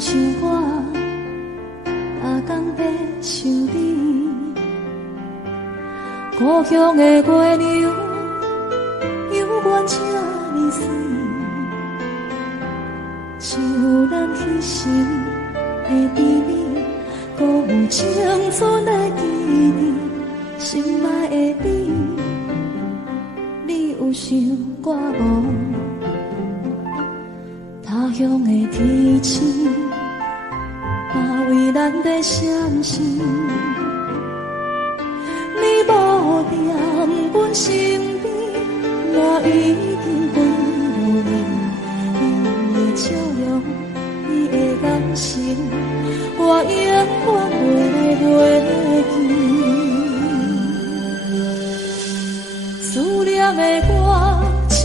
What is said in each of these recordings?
像我，阿公在想你。故乡的月亮，犹原这呢水，像咱彼时的甜蜜，搁有青春的记忆，心爱的你，你有想我无？他乡的天星，嘛为咱在闪烁。你无在阮身边，我已经归无眠。你的笑容，你的眼神，我永远袂来袂记。思念的歌，唱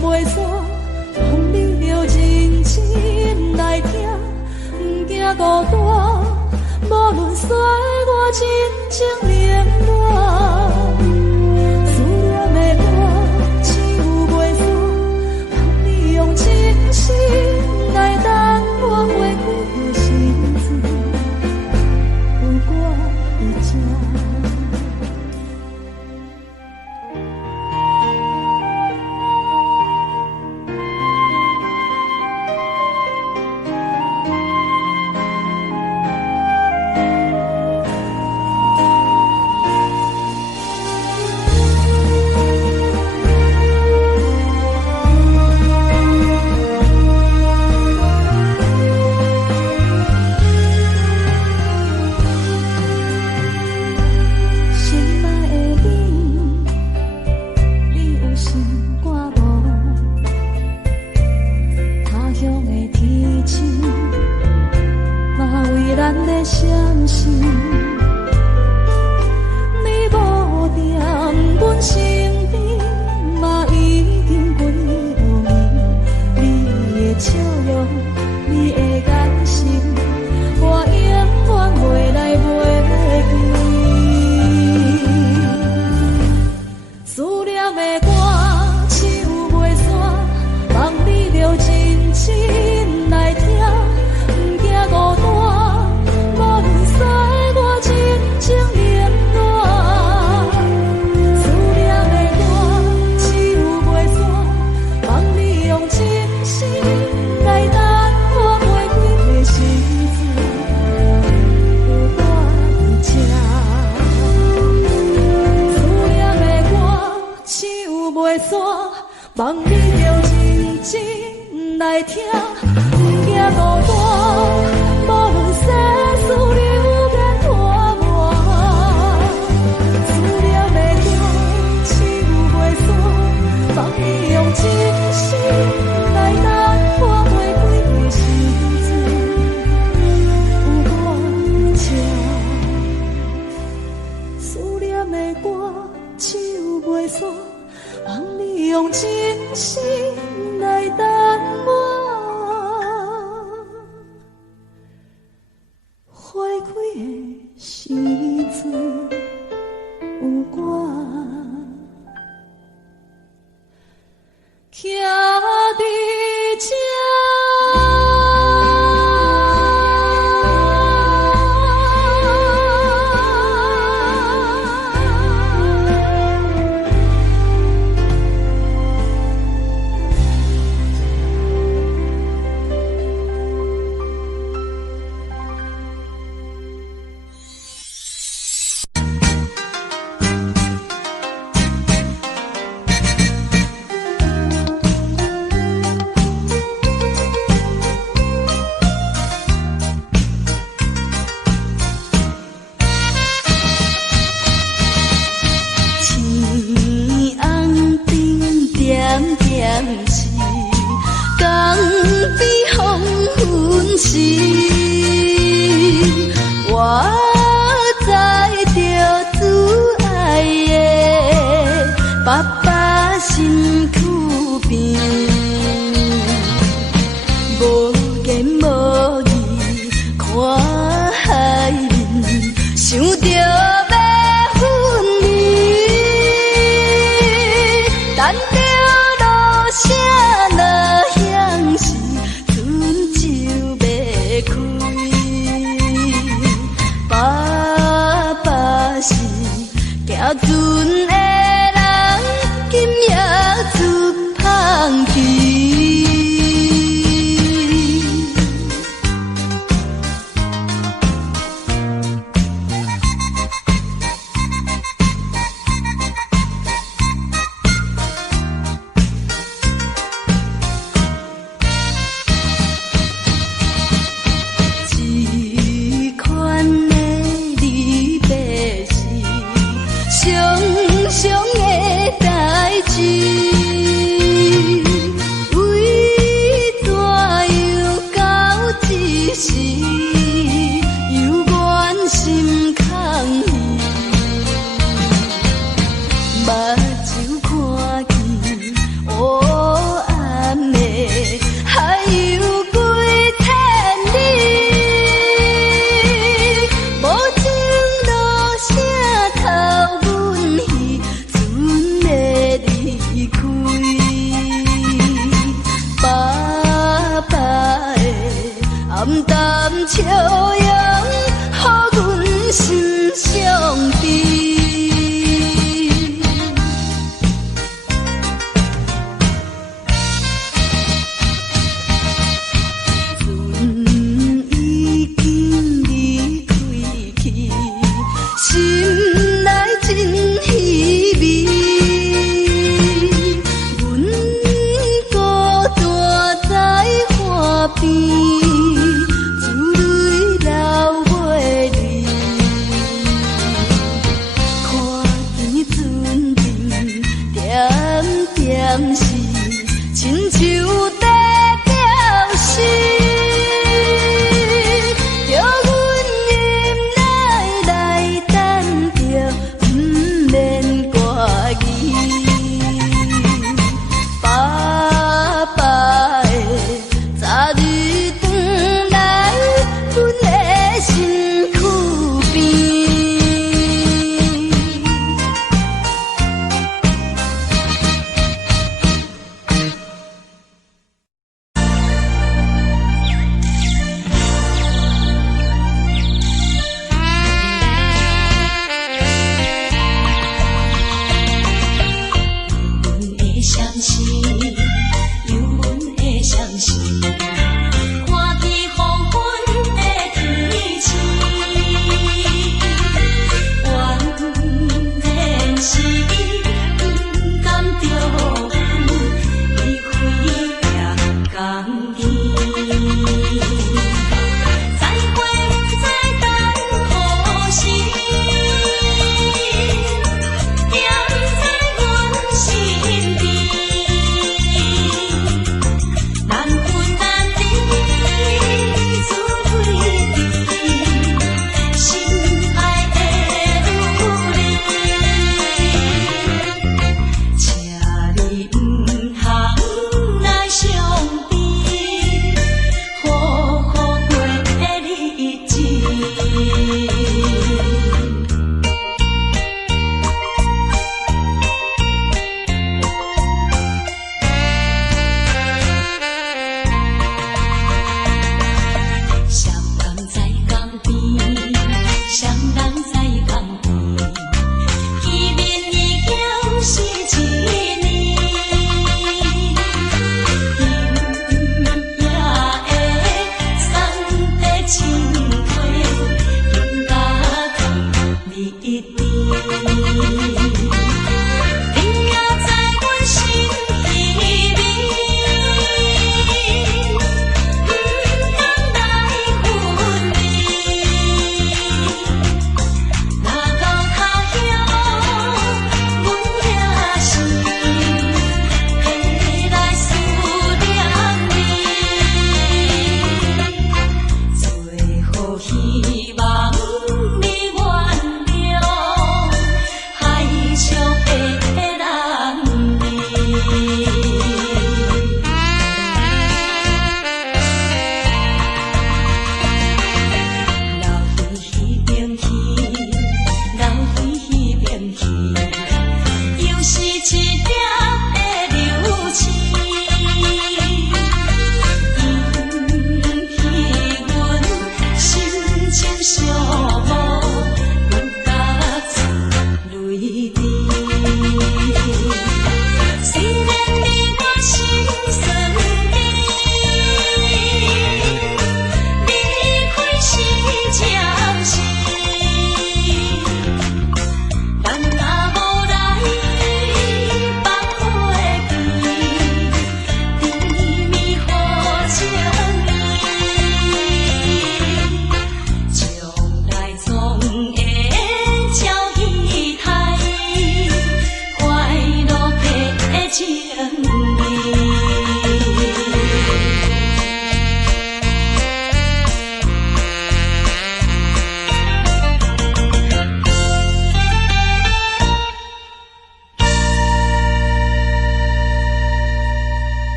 袂煞。望你着认真来听，不惊孤单，无论衰我真情冷暖。思念的歌，唱袂煞，望你用真心来等我花开的时阵，有我在这。望你着认真来听，不惊孤单，无论世事流连拖磨。思念的歌，唱袂煞，望你用真心来等我花开的时阵，有我在。思念的歌，唱袂煞。望你用真心来等我花开的时阵，有我徛伫这。开。淡淡笑容，予阮心伤悲。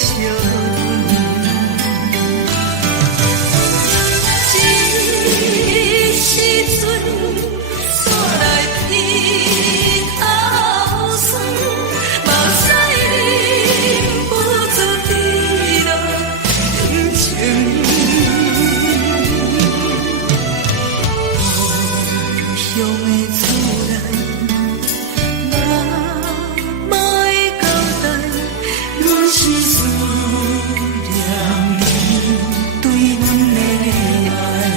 相恋。这时阵煞来鼻口酸，目屎忍不住滴落眼前。故乡的厝内，嘛会交代，阮是思念你对阮的爱。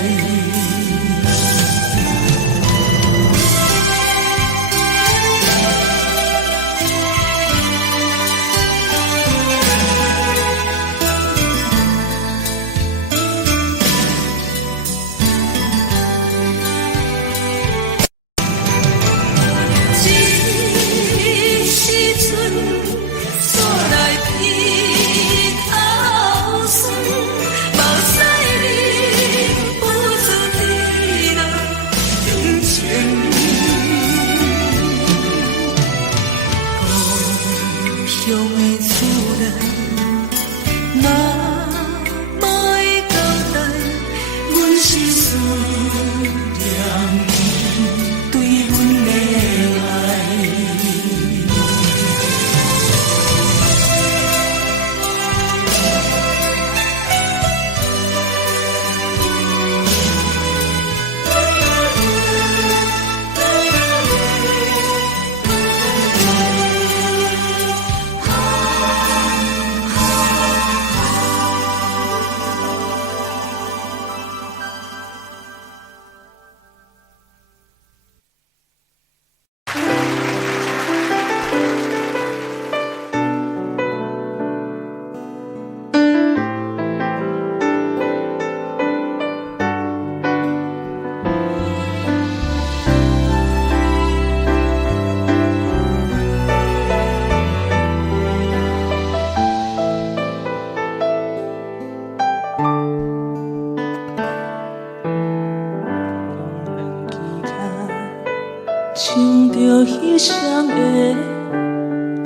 唱着彼双的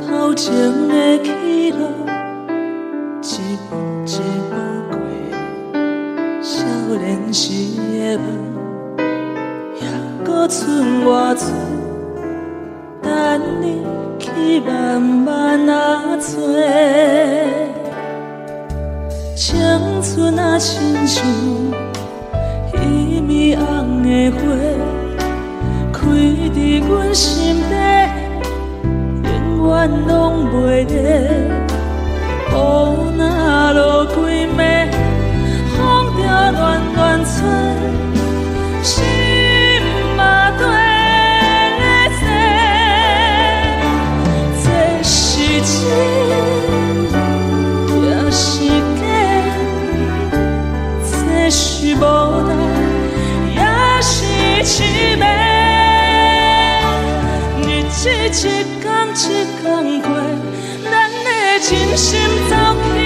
头前的起落，一步一步过少年时的梦，还搁剩偌多，等你去慢慢找。青春啊，亲像一米红的花。开伫阮心底，永远拢袂离。雨若落几暝，风着乱乱吹，心嘛跟咧坐。这是真也是假，这是无奈也是凄美。一天一天过，咱的真心走去。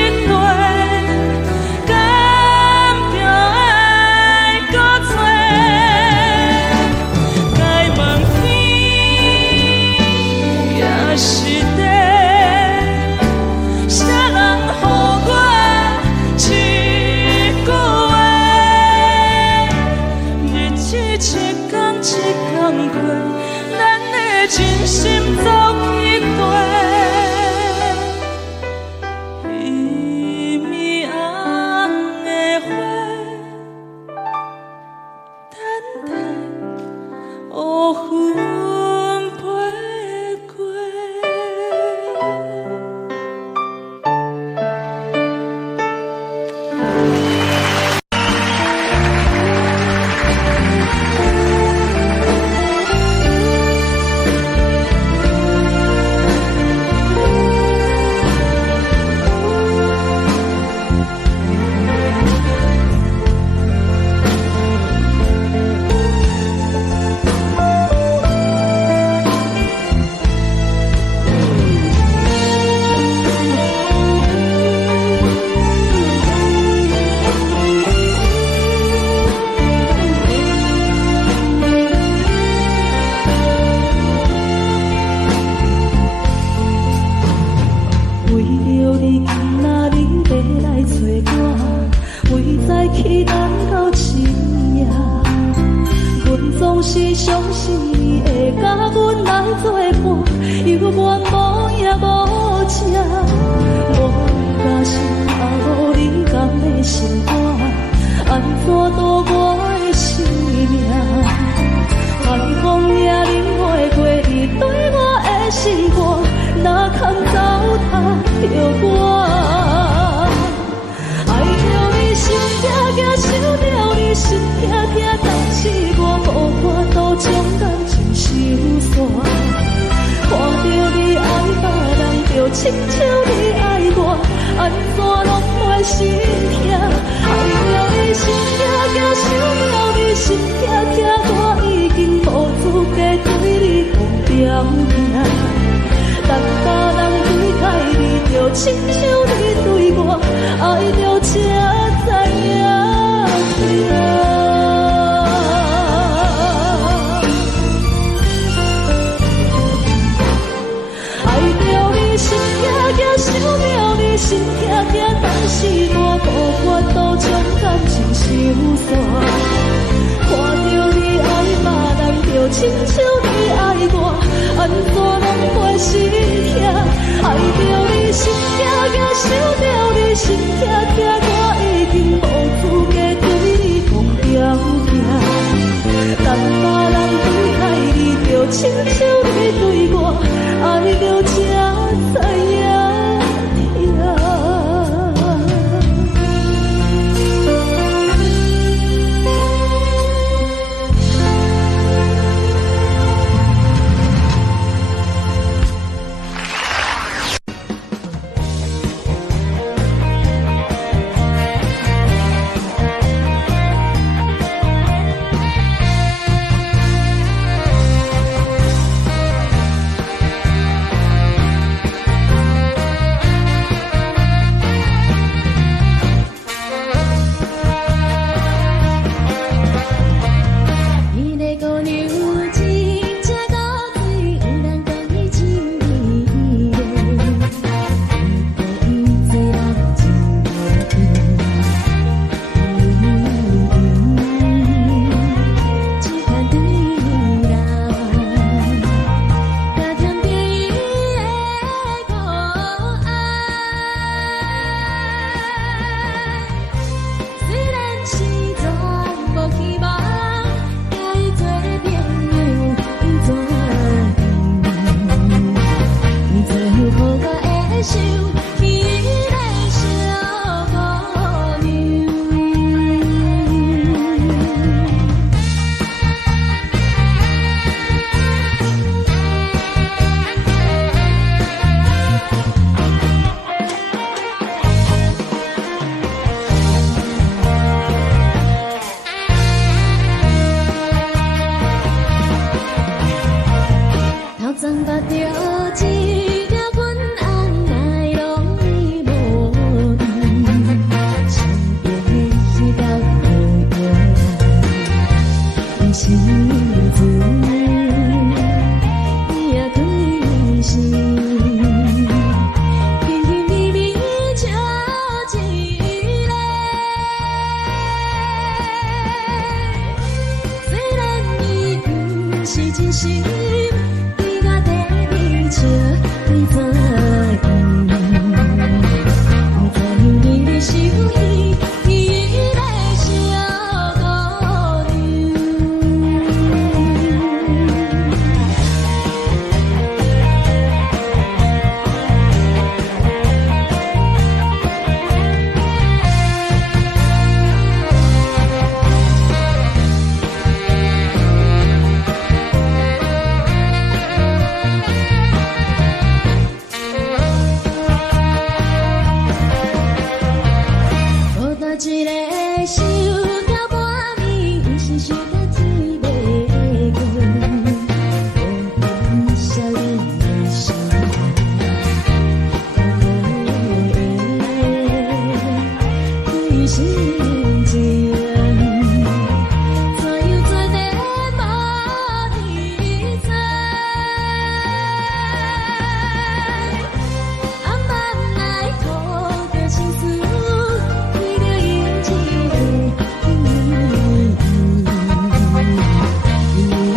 是你会甲阮来作伴，犹原无影无迹。我假是也无你同的心肝，安怎度我的生命？海风也领会过你对我的心肝，哪堪糟蹋着我？爱着你心痛痛，想着你心痛痛，但是我无法度将感情收煞。看着你爱别人，就亲像你爱我，安怎拢袂心痛？爱着你心痛痛，想着你心痛痛，我已经无资格对你讲条件。但别人对待你，就亲像你对我，爱着才知影痛。爱着你心痛痛，想着你心痛痛，但是我无法度将感情收煞。看着你爱别人，就亲像你爱我，安怎拢袂心痛？爱着你心痛痛，想着你心痛痛，我已经无资格对你讲条件。但别人对待你，就亲像你对我，爱着才知影痛。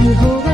以后。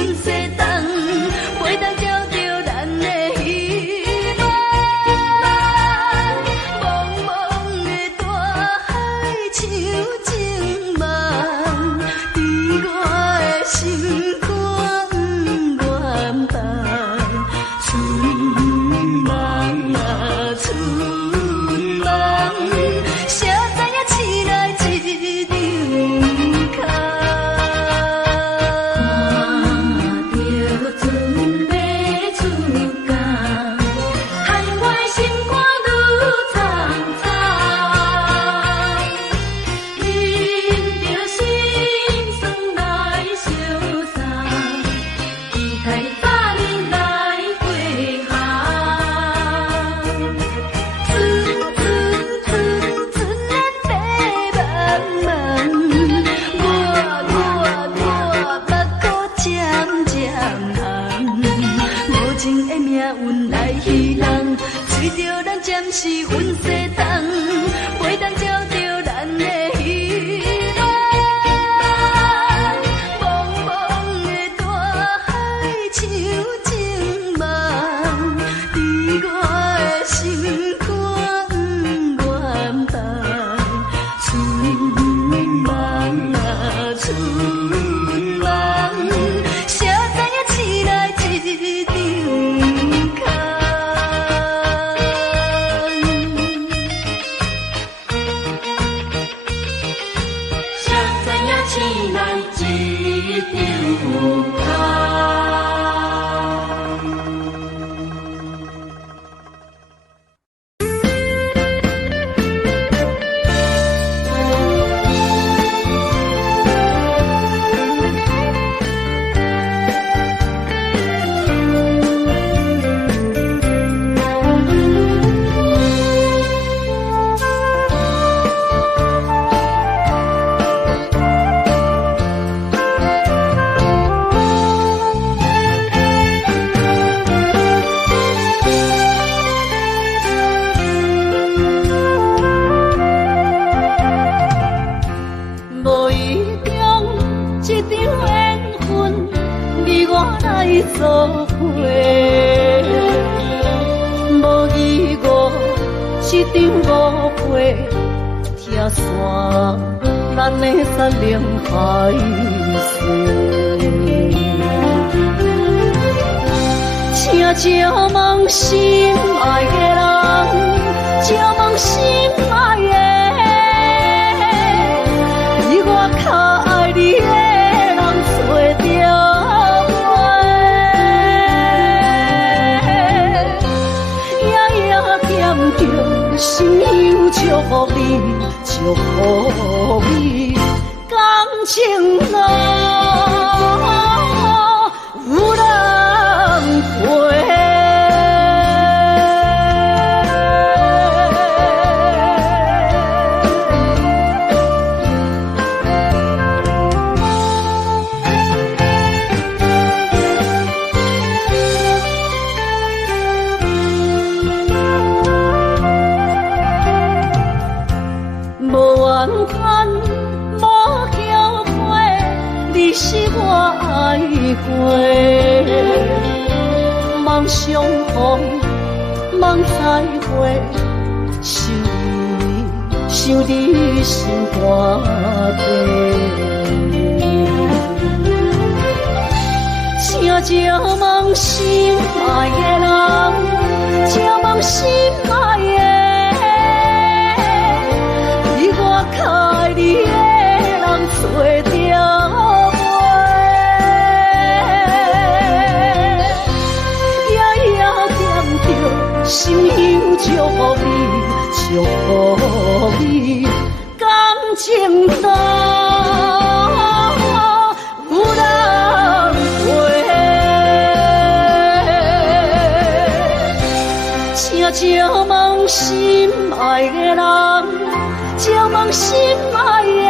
阮世东，袂当照着咱的希望。茫茫的大海像情梦，伫我的心肝愿放。春梦啊，春梦，谁知影醒来一场空。看着船要出港，害我的心肝愈苍苍。饮着心酸来相送，期待早日来归航。春春春春的白茫茫，我目眶渐渐红，无情的命运来戏弄，随着咱暂时阮世东，袂当照着咱的希望。茫茫的大海像情梦，伫我的心肝愿放。春梦啊，春梦，谁知影醒来一场空。谁知影醒来一场空。无意中一场缘分，你我来作伙；无意外一场误会，拆散咱的山盟海誓。请借问心爱的人，借问心爱的。我较爱你的人找着我，夜夜惦着心忧祝福你，祝福你感情路有人陪。你是我爱过，梦相逢，梦再会，想你心肝底。请借问心爱的人，借问心爱的，你我较爱你的人找着。心忧祝福你，祝福你感情路有人陪。请借问心爱的人，借问心爱的，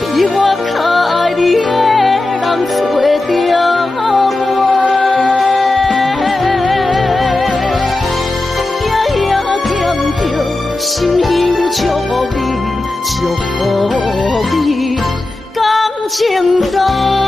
比我较爱你的人找着。心忧祝福你，祝福你感情路。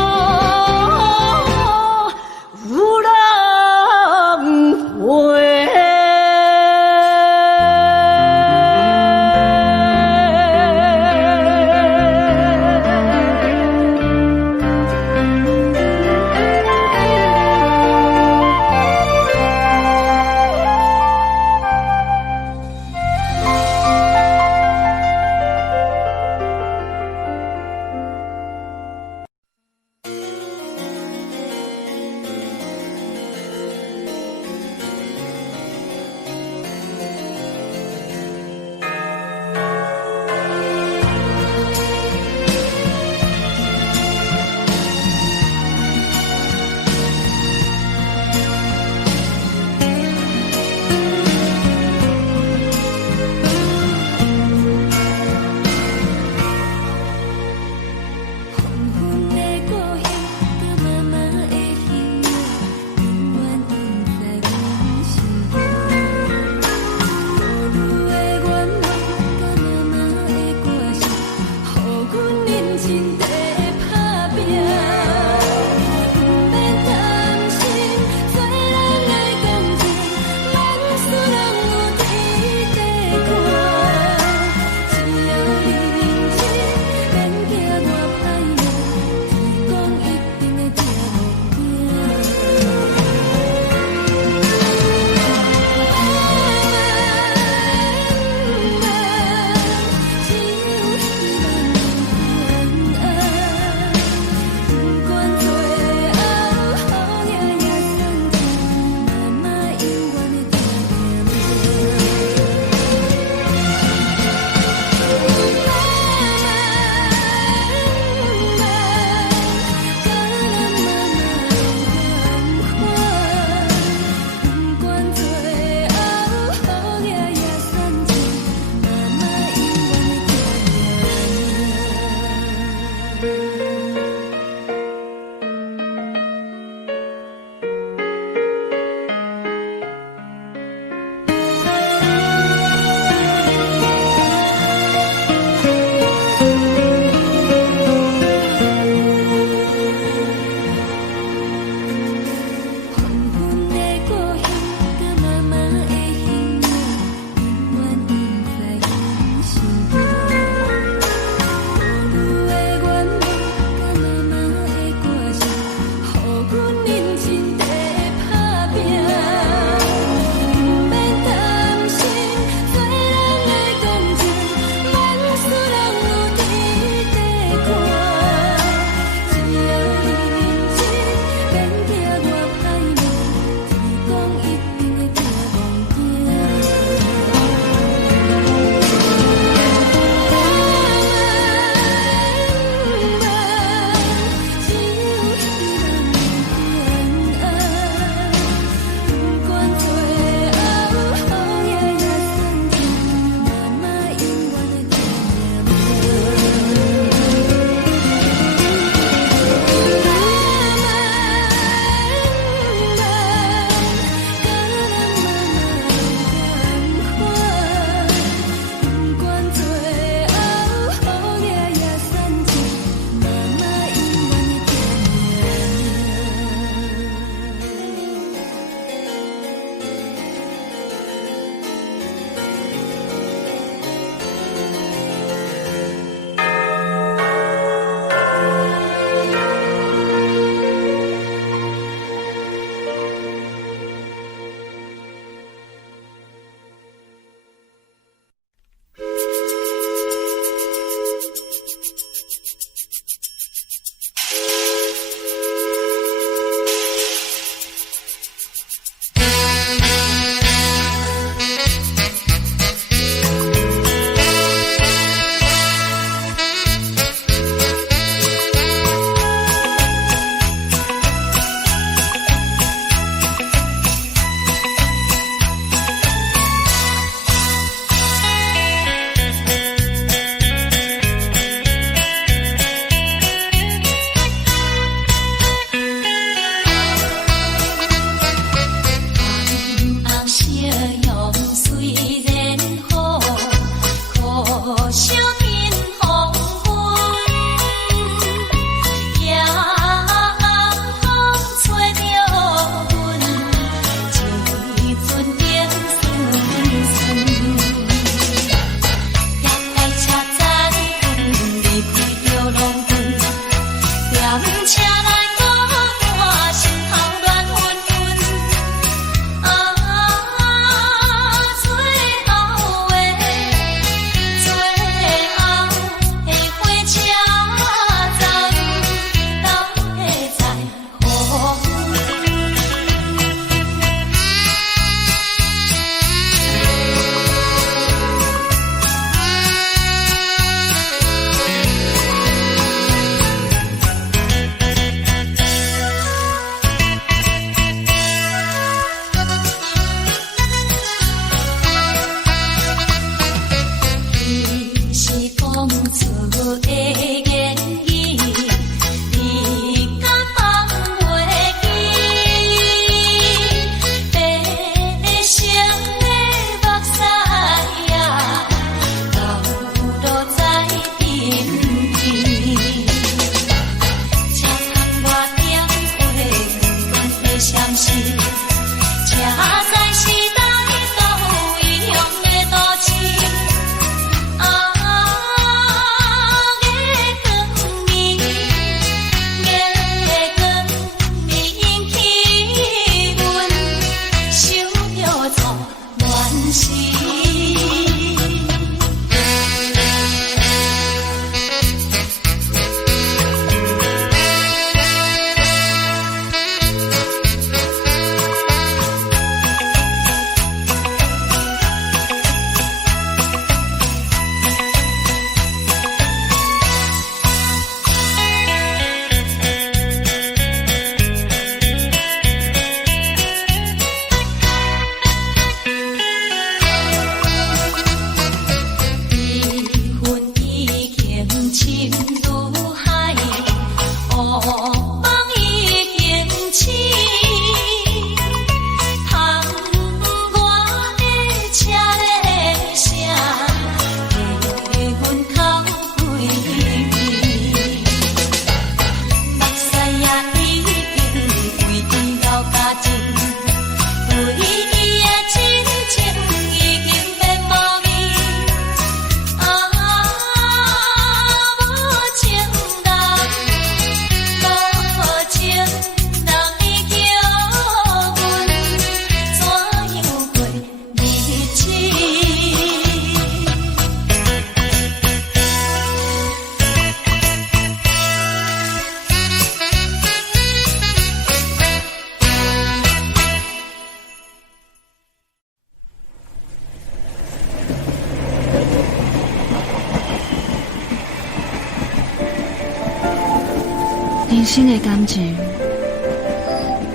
生的感情，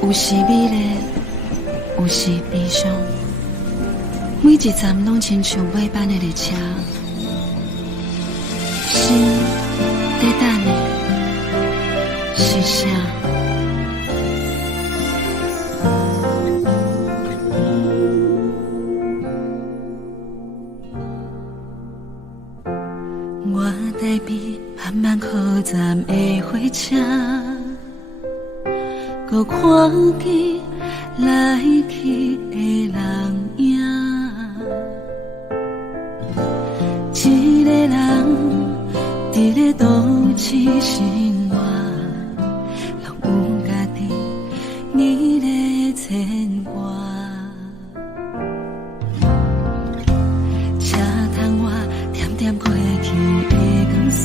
有时美丽，有时悲伤。每一站拢亲像尾班的列车，心在等你，是啥？我台边慢慢靠站的火车，搁看见来去的人影。一个人伫咧都市生活，拢有家己你咧牵挂。车窗外点点过去的光线，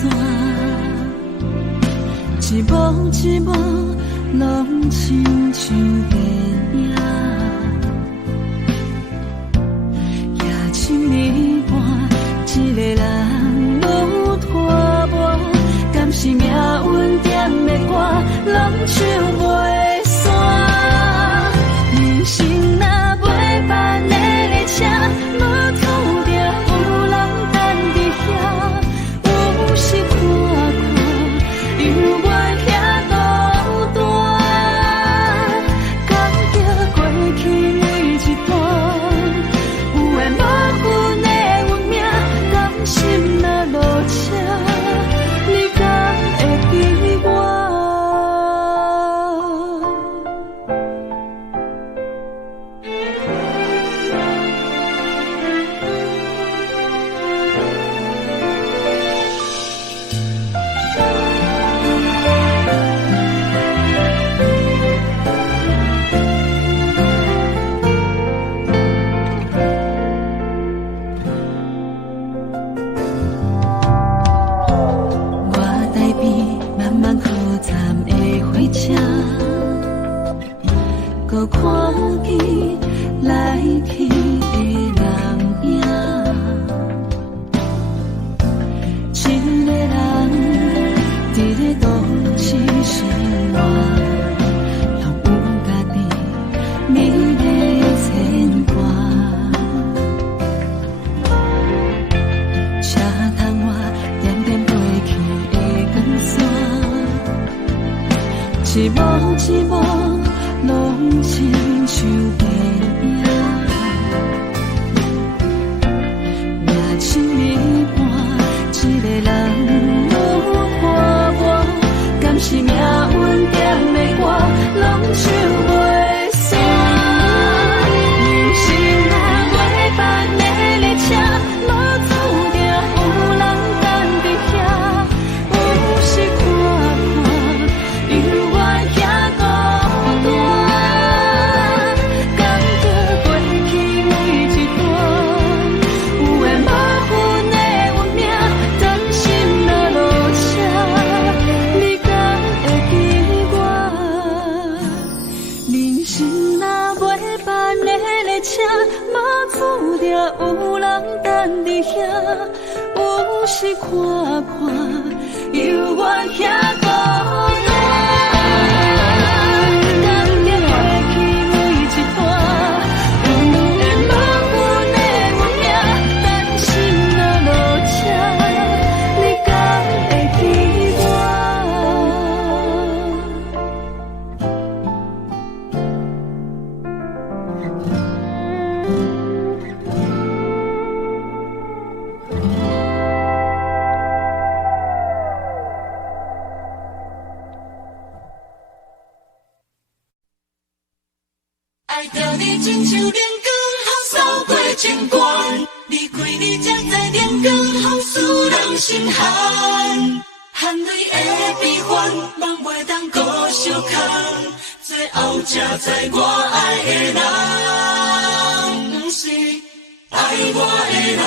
一幕一幕拢亲像电影。夜深暝半，一个人愈拖磨，敢是命运点的歌，拢唱袂煞。人生若袂办的列车，无注定有人等伫遐。有时看看，犹原遐孤单，感觉过去每一段，有缘无分的运命，甘心若落车，你敢会记我？我台边慢慢靠站的火车，搁看见来去的人影。一个人伫咧都市生活，拢有家己美丽牵挂。车窗外点点过去的光线，一幕一幕拢亲像电影。夜深暝半，一个人愈拖磨，敢是命运点的歌，拢唱袂煞。人生若袂办的列车，无注定有人等伫遐。有时看看，犹原遐孤单，感觉过去每一段，有缘无分的运命，甘心若落车，你敢会记我？人生若袂办的列车，嘛注定有人等伫遐。有时看看，犹原遐孤单，感觉过去每一段，有缘无分的运命，甘心若落车，你敢会记我？爱着你亲像阳光，扫过情关，离开你才知阳光风使人心寒。含泪的悲欢，望袂当搁相牵，最后才知我爱的人，不是爱我的人。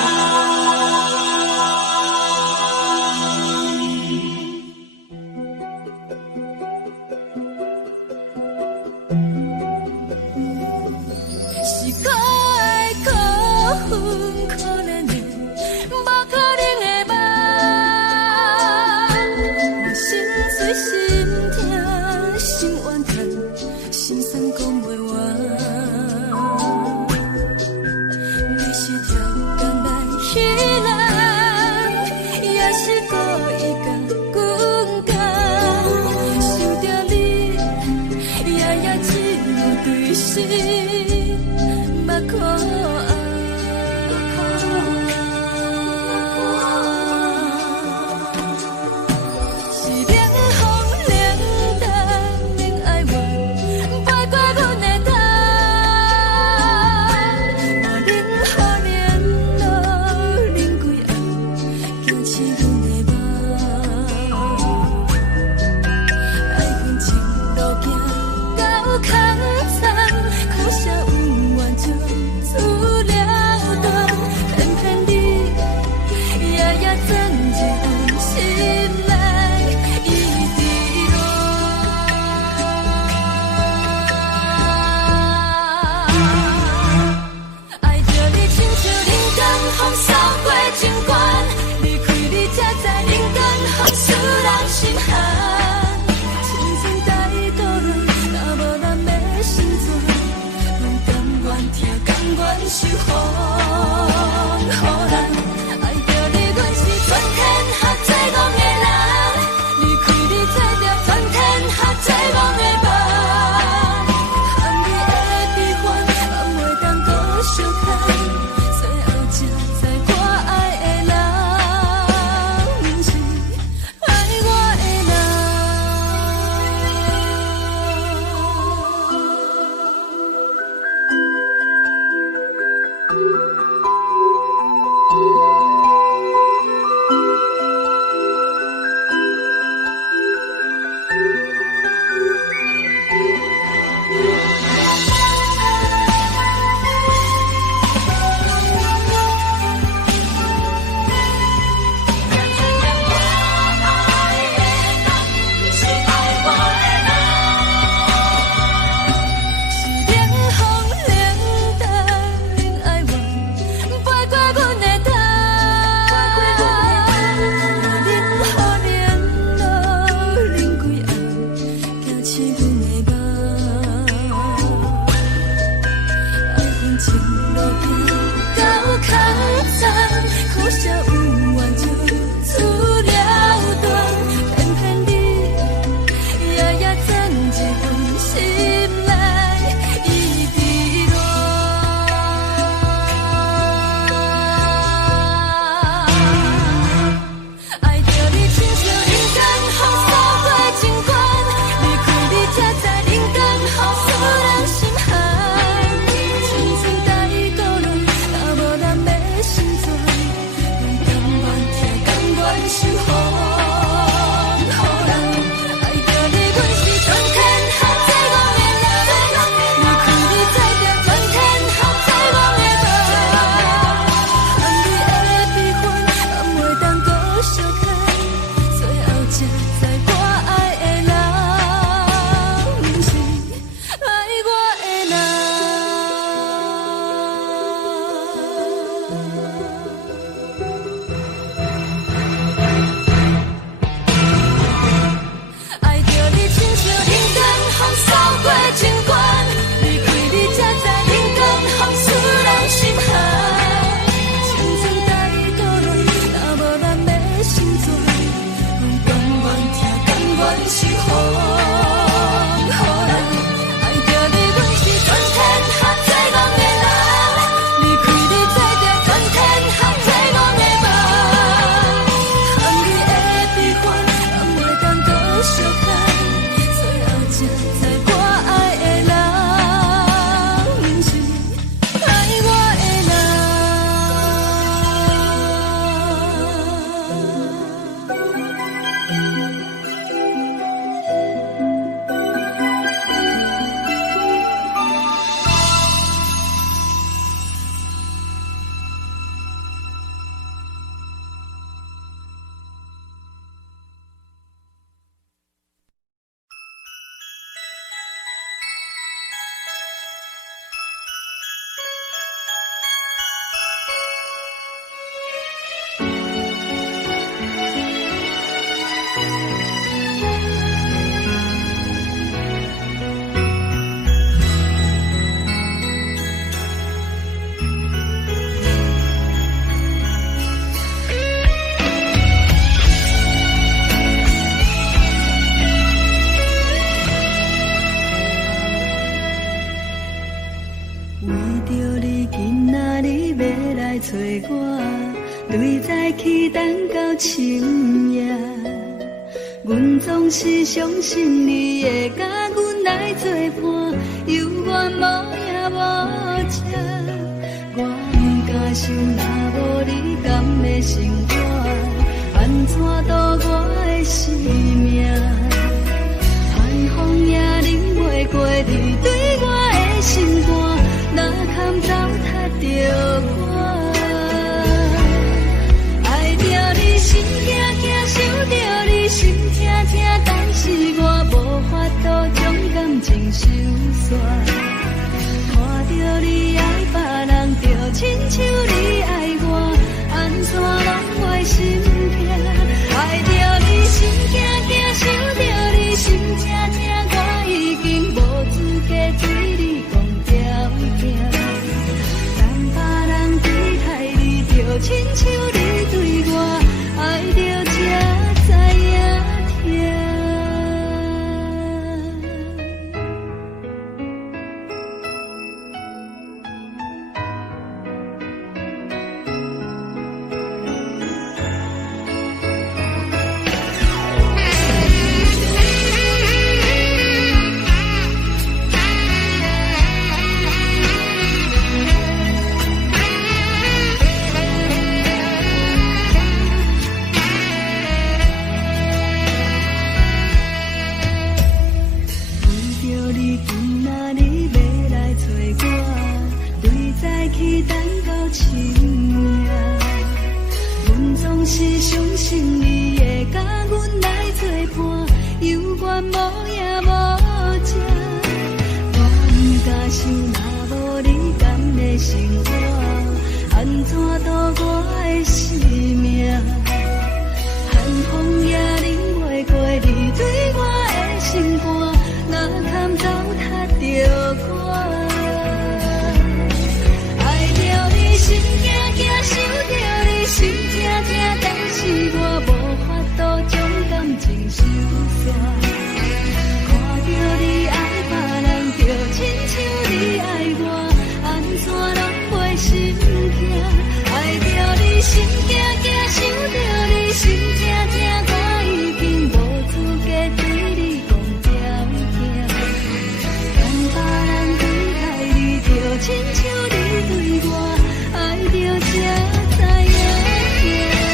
是可爱可恨可怜的，无可能的梦，我心碎心痛。是目眶红。受风雨咱，爱着你，阮是全天下最戆的人。离开你，做着全天下最戆的梦。含你的悲欢，嘛袂当搁相牵。最后才知我爱的人，不是爱我的人。爱着你，亲像人间风扫过情关，离开你。找我，对早起等到深夜。阮总是相信你会甲阮来作伴，犹原无影无迹。我不敢想，若无你甘的生活，安怎度我的生命？寒风也忍袂过你对我的心肝，若堪糟蹋着我。爱着你心惊惊，想着你心痛痛，但是我无法度将感情收煞。看着你爱别人，就亲像你爱我，安怎拢会心痛？爱着你心惊惊，想着你心痛痛，我已经无资格对你讲条件。等别人对待你，就亲像你对我，爱着才知影痛。是相信你会甲阮来作伴，犹原无影无迹。我不敢想，若无你甘的生活，安怎度我的生命？寒风也忍袂过你对我的心肝，若堪糟蹋着我。爱着你心惊惊，想着你心痛痛，但是我无法度将感情收煞。看着你爱别人，就亲像你爱我，安怎拢袂心痛？爱着你心惊惊，想着你心痛痛，我已经无资格对你讲条件。等别人对待你，就亲像你对我，爱着才知影痛。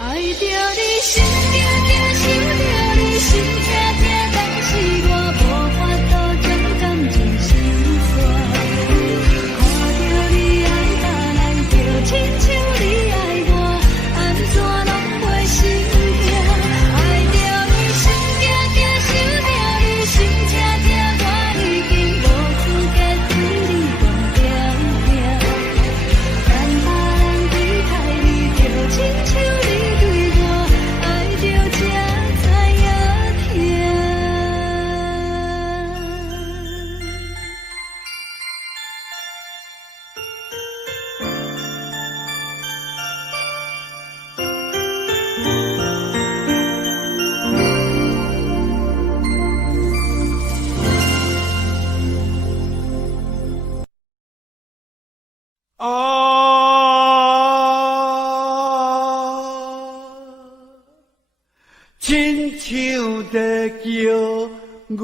爱着你心惊惊，想着你心痛痛，但是我无法度将感情收煞。看着你爱别人，就亲像你爱我，安怎拢会心痛？爱着你心惊惊，想着你心痛痛，我已经无资格对你讲条件。等别人对待你，就亲像你对我，爱着才知影痛。亲像在叫我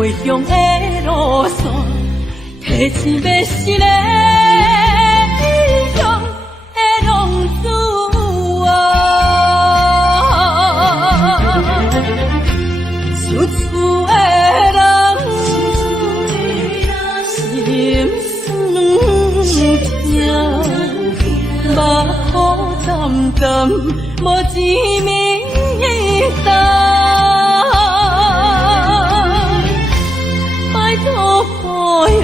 回乡的路线，提钱要是个异乡的浪子啊，厝厝的人心酸痛，目眶澹澹，无一面灯。拜托故乡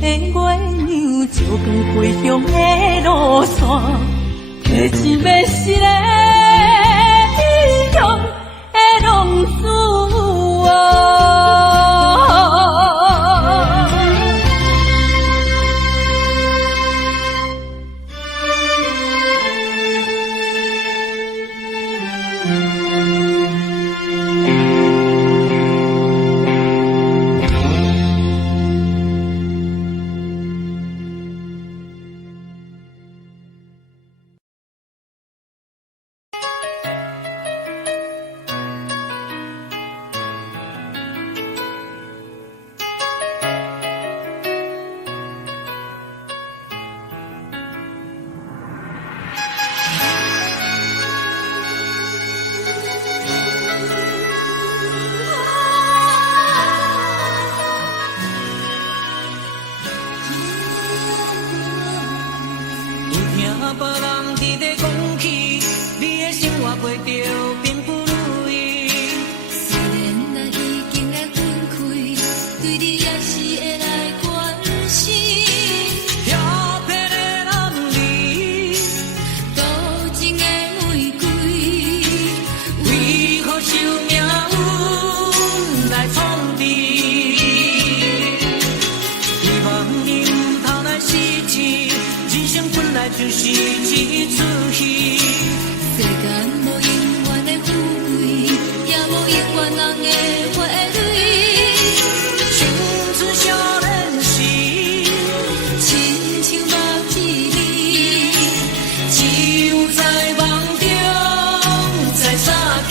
的月娘，照光回乡的路线，提钱要是个异乡的浪子啊。就是一出戏，世间无永远的富贵，也无永远人的花蕊。青春少年时，亲像目一字，只有在梦中才相见。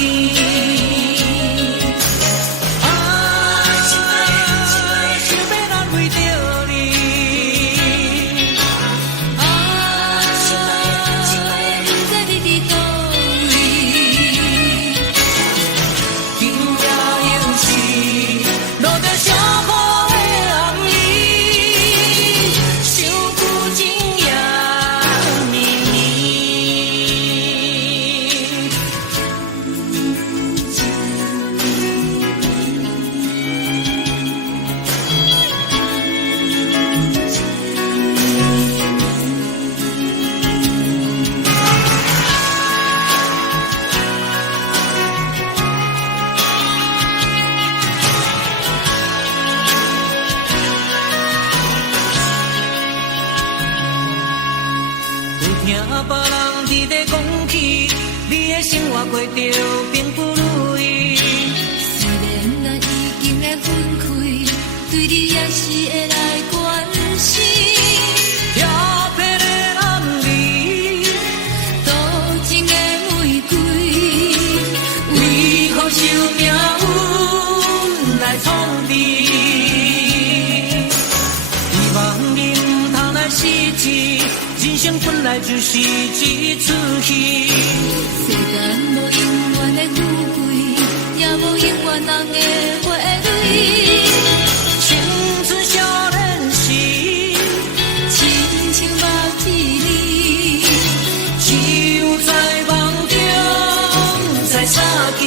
过着并不如意，虽然咱已经会分开，对你也是会来关心。调皮的男儿，多情的玫瑰，为何受命运来创治？希望你唔通来失志，人生本来就是一出戏。世间无永远的富贵，也无永远人的花蕊。青春少年时，亲像目一字，只有在梦中才相见。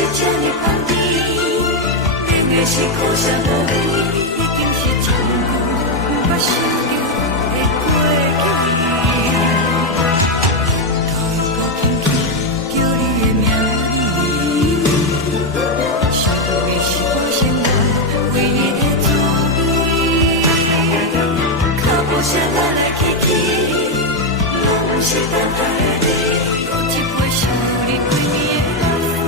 是这呢放甜，冷的是苦涩无味，已经是从不想着的过去。头又轻轻叫你的名字，想你是我生活唯一的滋味，脚步声来来去去，拢是等待的你，有一杯想你几年的目屎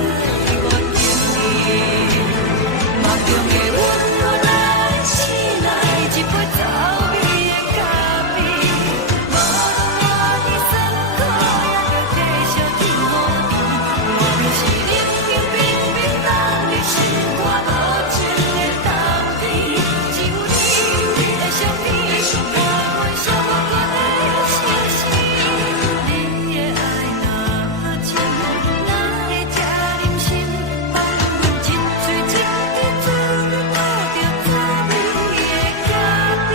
我敬你，梦中的温暖来醒来，一杯走味的咖啡，无论我的酸苦也着继续甜乎甜，我就是冷冷冰冰人的心肝无情的冬天，只有你的相片，我阮寂寞过的心事，你的爱若真，哪会这忍心放阮一嘴一滴珠，喝着滋味的咖啡。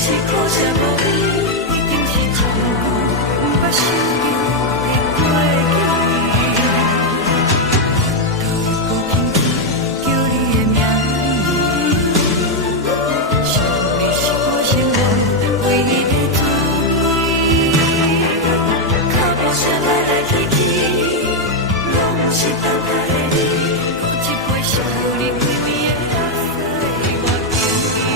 是苦涩无味，已经是从不想着的过去。头又轻轻叫你的名字，想你是我生活唯一的滋味，脚步声来来去去，拢是等待的你，有一杯想你几年的目屎我敬你。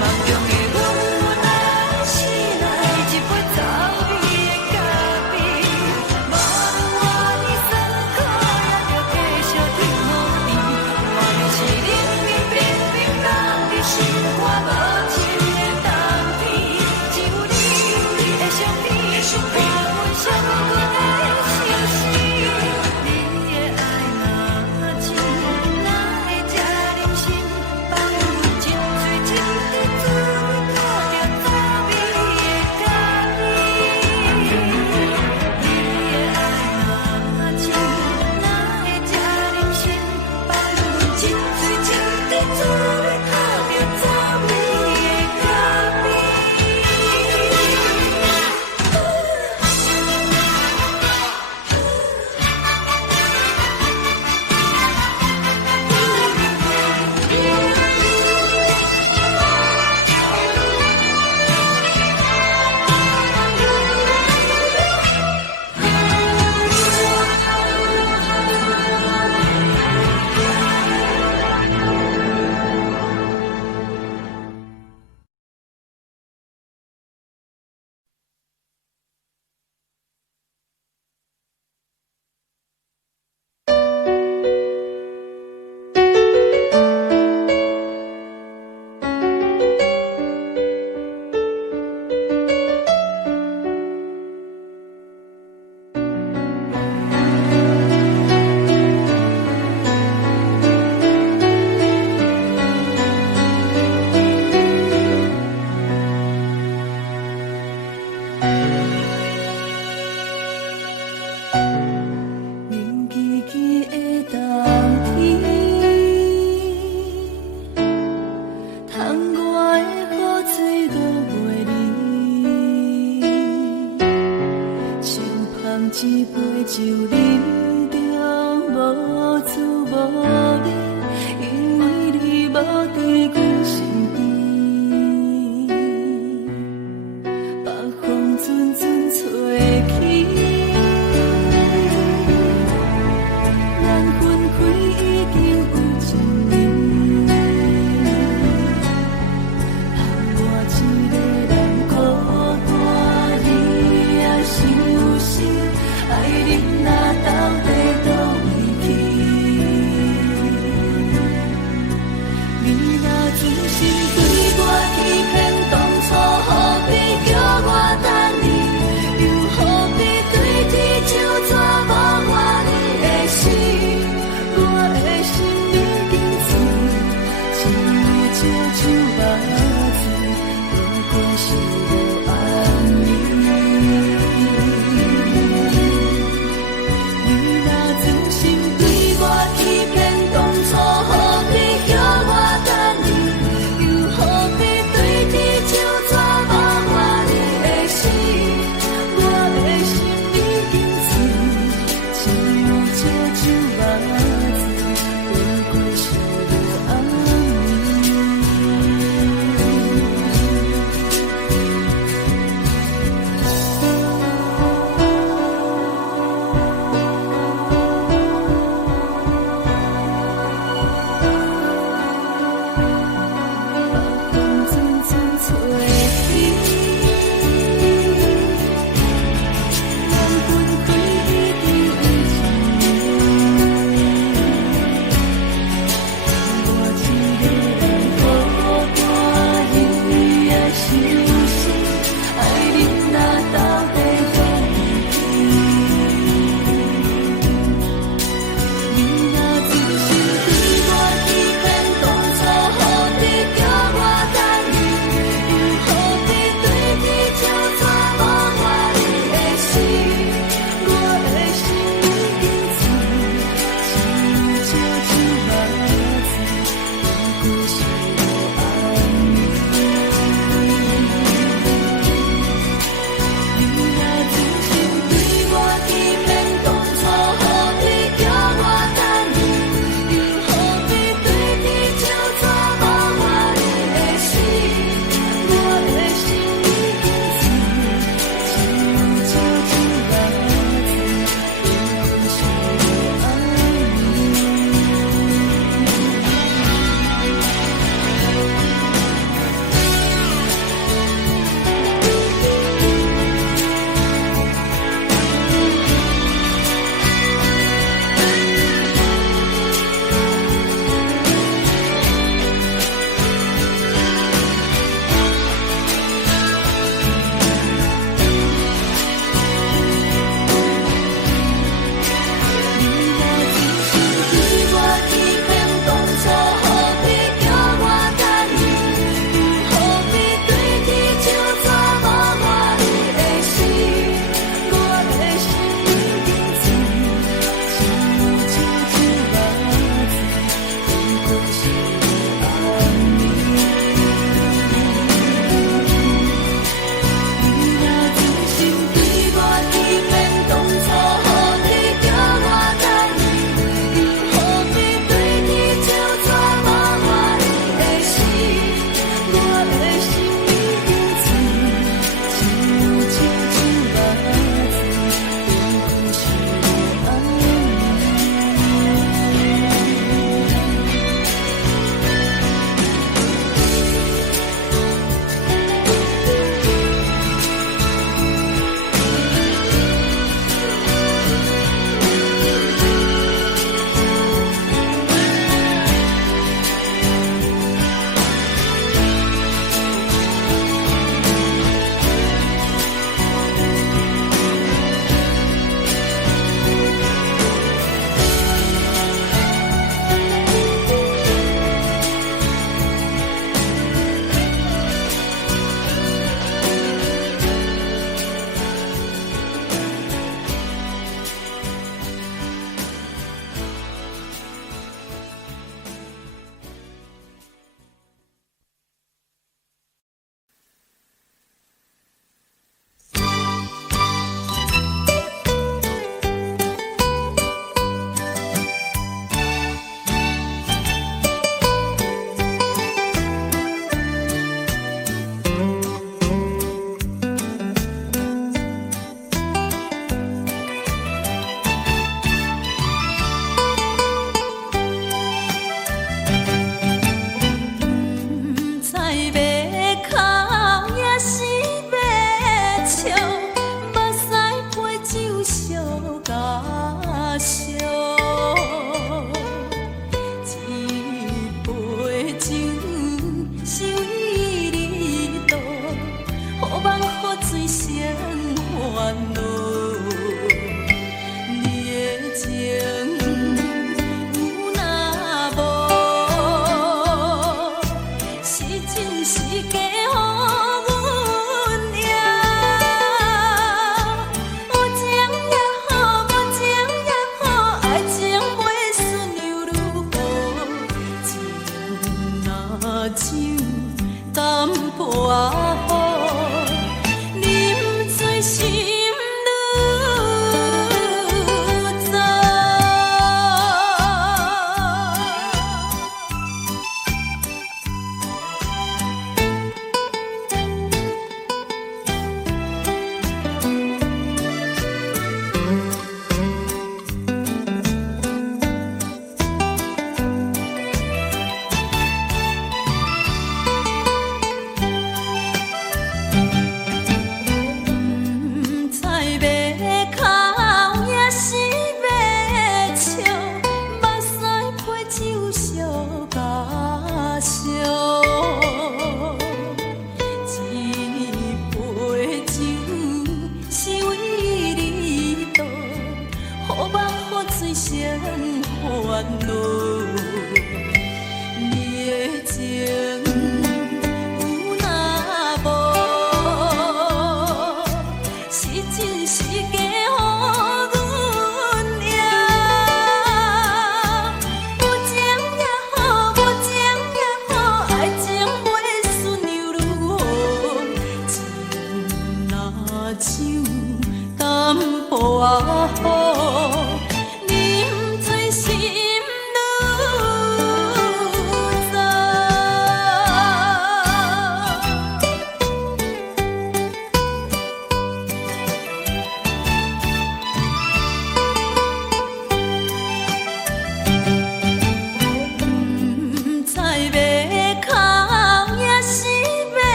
梦中的温暖来醒来，一杯走味的咖啡，无论我的酸苦也着继续甜乎甜，我就是冷冷冰冰人的心肝无情的冬天，只有你的相片，我阮寂寞过的心事，你的爱若真，哪会这忍心放阮一嘴一滴珠，喝着滋味的咖啡。你的爱若真，哪会这忍心放阮一嘴一滴珠，喝着滋味的咖啡。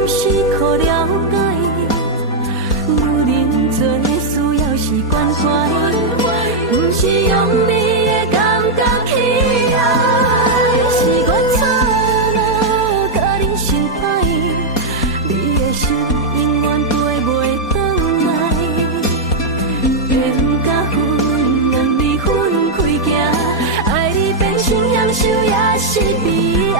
不是可了解，有人做的需要是关怀，不是用你的感觉去爱，是我错误甲你心歹，你的心永远飞袂转来，缘甲分两离分开行，爱你变成享受也是悲哀。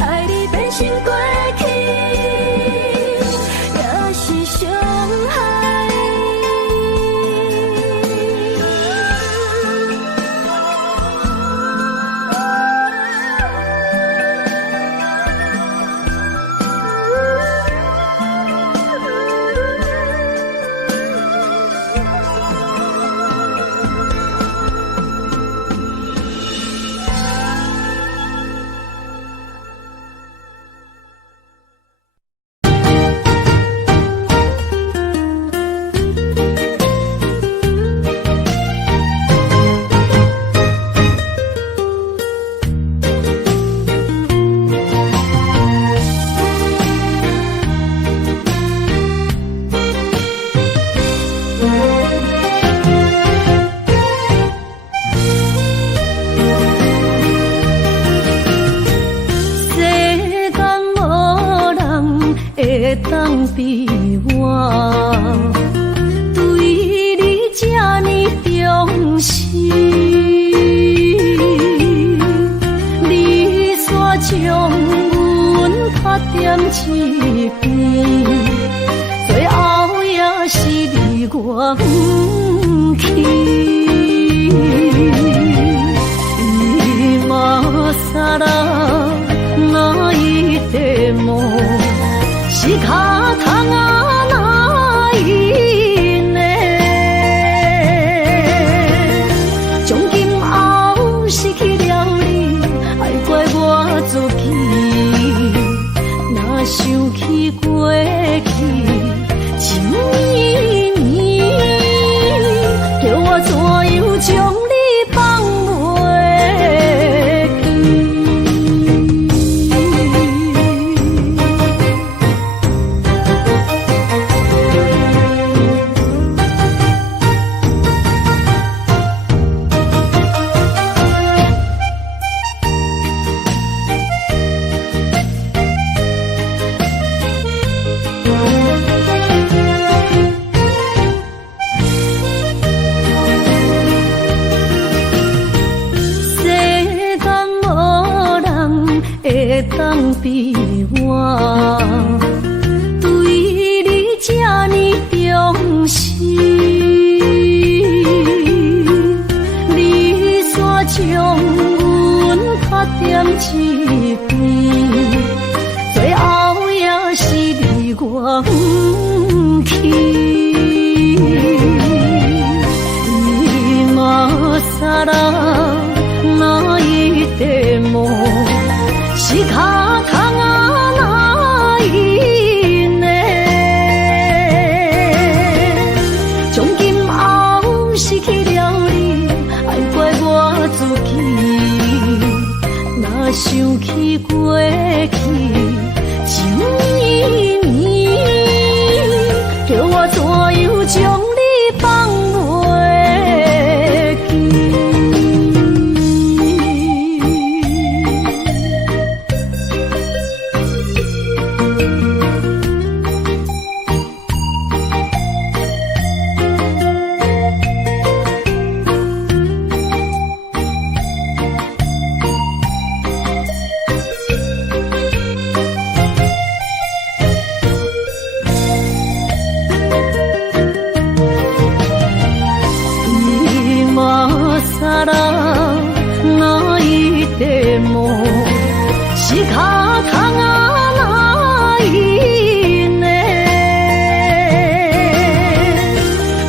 爱你变成过去，也是伤害。放比我，对你这呢重视，你煞将阮拍点一边，最后也是你我不去。你嘛撒啦那一点梦，是脚痛啊那一年，从今后失去了你，爱怪我自己，若想起过去，想依你，叫我怎样将你放袂记？是脚痛啊那一年，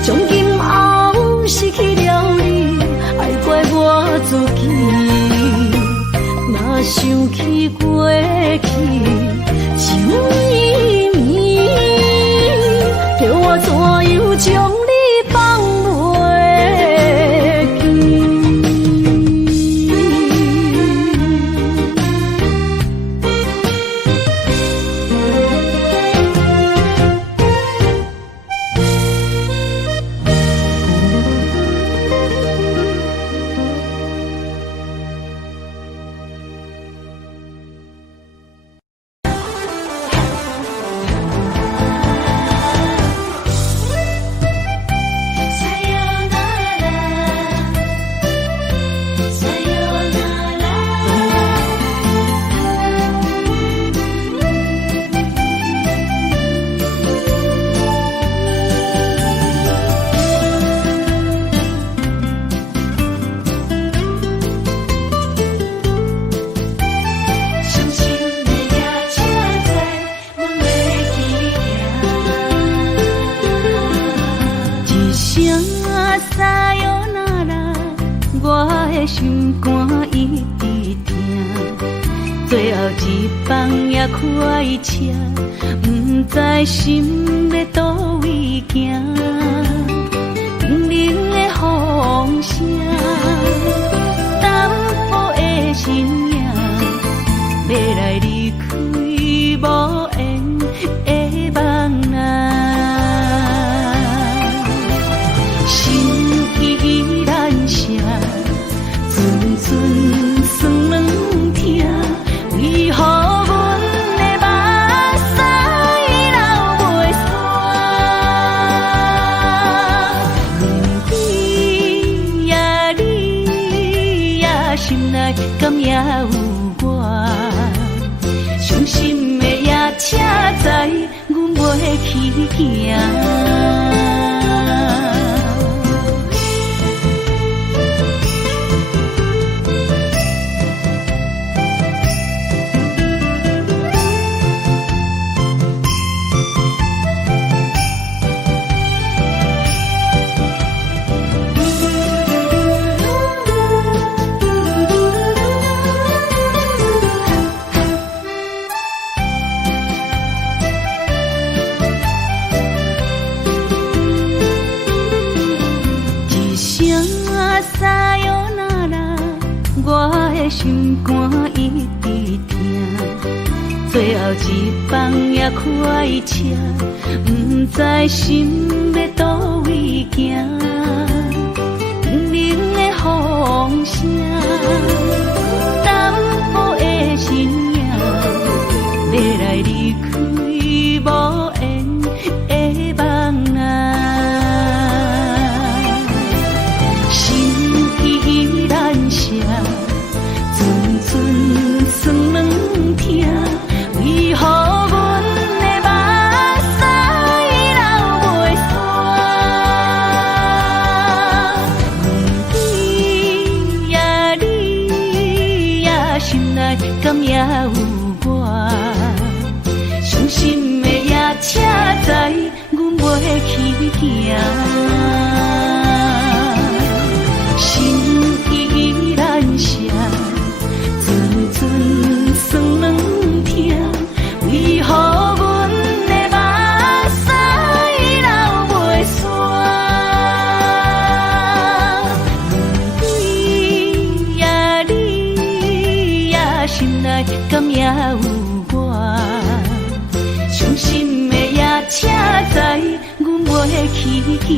从今后失去了你，爱怪我自己，若想起过去，想依你，叫我怎样将你放袂记？心肝一直疼，最后一放也开车，不知心要倒位行，冷冷的风声，淡薄的身影，要来离开无缘的梦啊，心依然舍。寸寸酸软疼，为何阮的目屎流袂煞？面对呀你呀，心内敢也有我？伤心的也车载，阮袂去行。心肝一直疼，最后一放也开车，不知心要倒位行。冷冷的风声，淡薄的身影，要来离开无缘的梦啊，心依然舍。寸寸酸软疼，敢也有我？伤心的夜车载，阮袂去行。心依然舍，寸寸酸软疼，为何阮的目屎流袂煞？问你呀，你呀，心内敢也有我？伤心的夜车载，阮袂去行。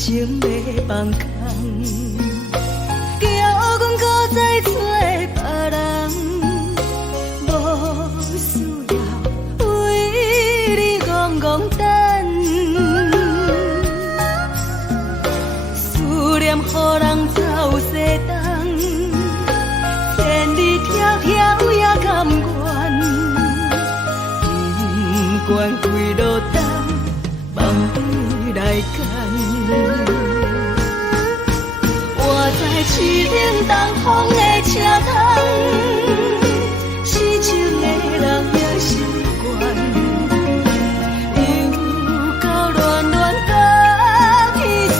情要放空，叫阮搁再找别人，无需要为你戆戆等，思念予人走西东，千里迢迢也甘愿，不管几路东，梦回来干。我在市顶东风的车窗，痴情的人也习惯，又到乱乱甲去山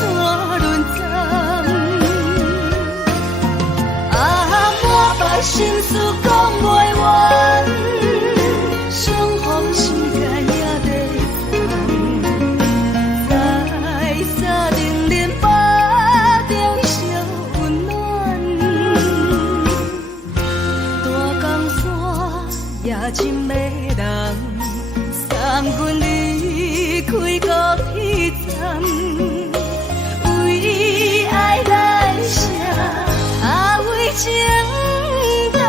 轮站。啊，我把心事讲袂完，想也真迷人，送阮离开孤僻站，为爱来舍，为情重。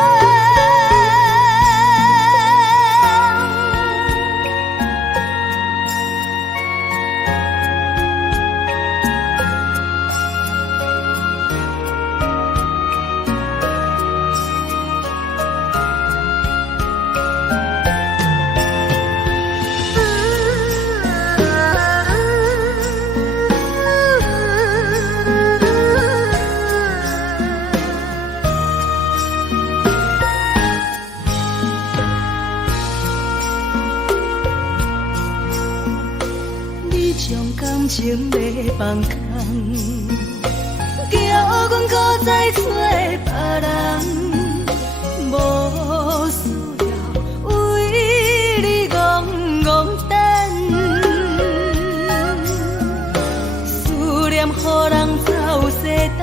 感情要放空，叫阮搁再找别人，无需要为你戆戆等。思念予人走西东，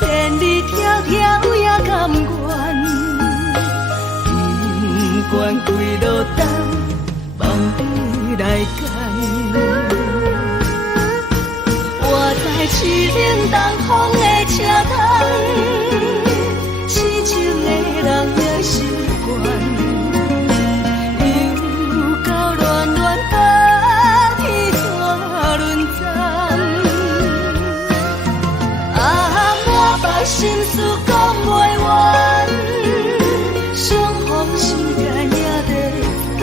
千里迢迢也甘愿，不管几路灯，放你来干。我在痴冷东风的车窗，痴情的人也习惯，又到乱乱把天带轮转。满腹心事讲袂完，相逢时间也在等，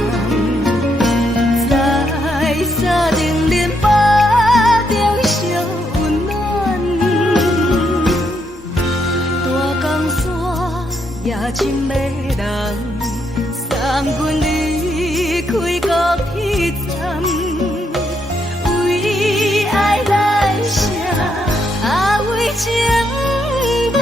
在沙定连巴中相温暖。大江山也真迷人，送阮离开孤僻站，为爱来舍，为情重。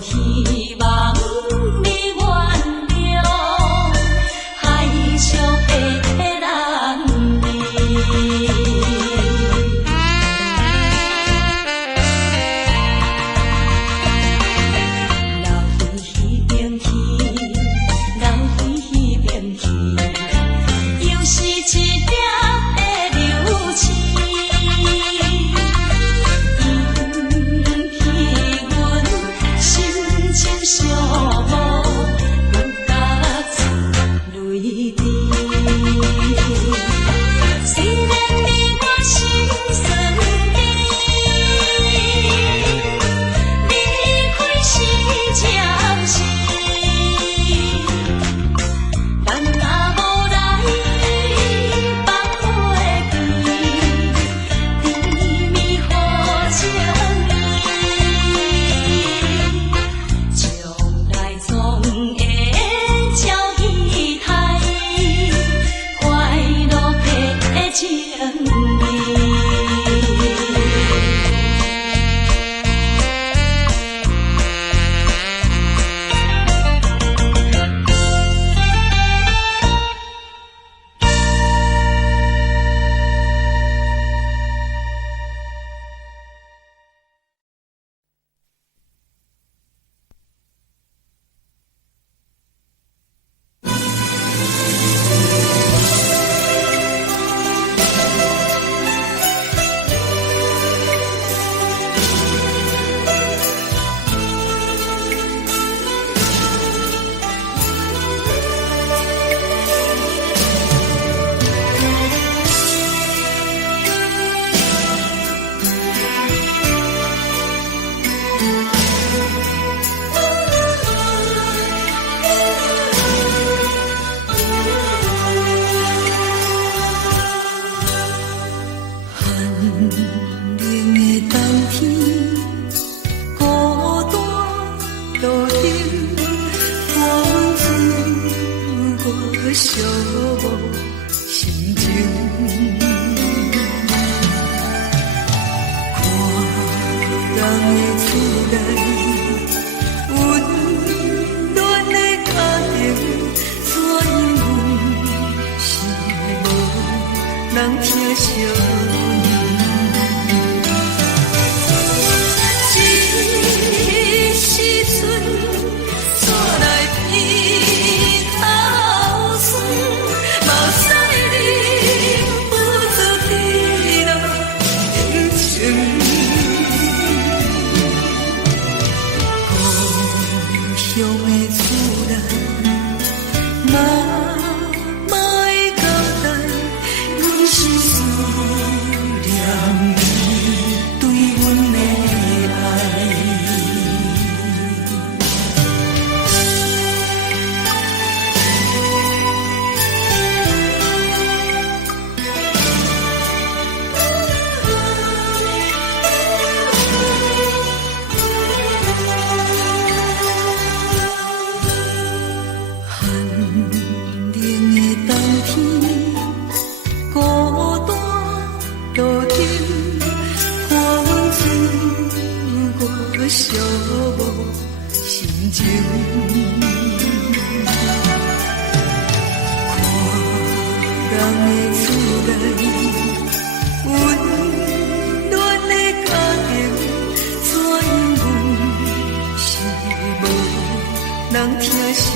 希望你原谅，海寂无心情。看人的厝内温暖的家庭，怎因阮是无人疼惜。寂无心情，看人的厝内温暖的家庭，怎因阮是无人疼惜。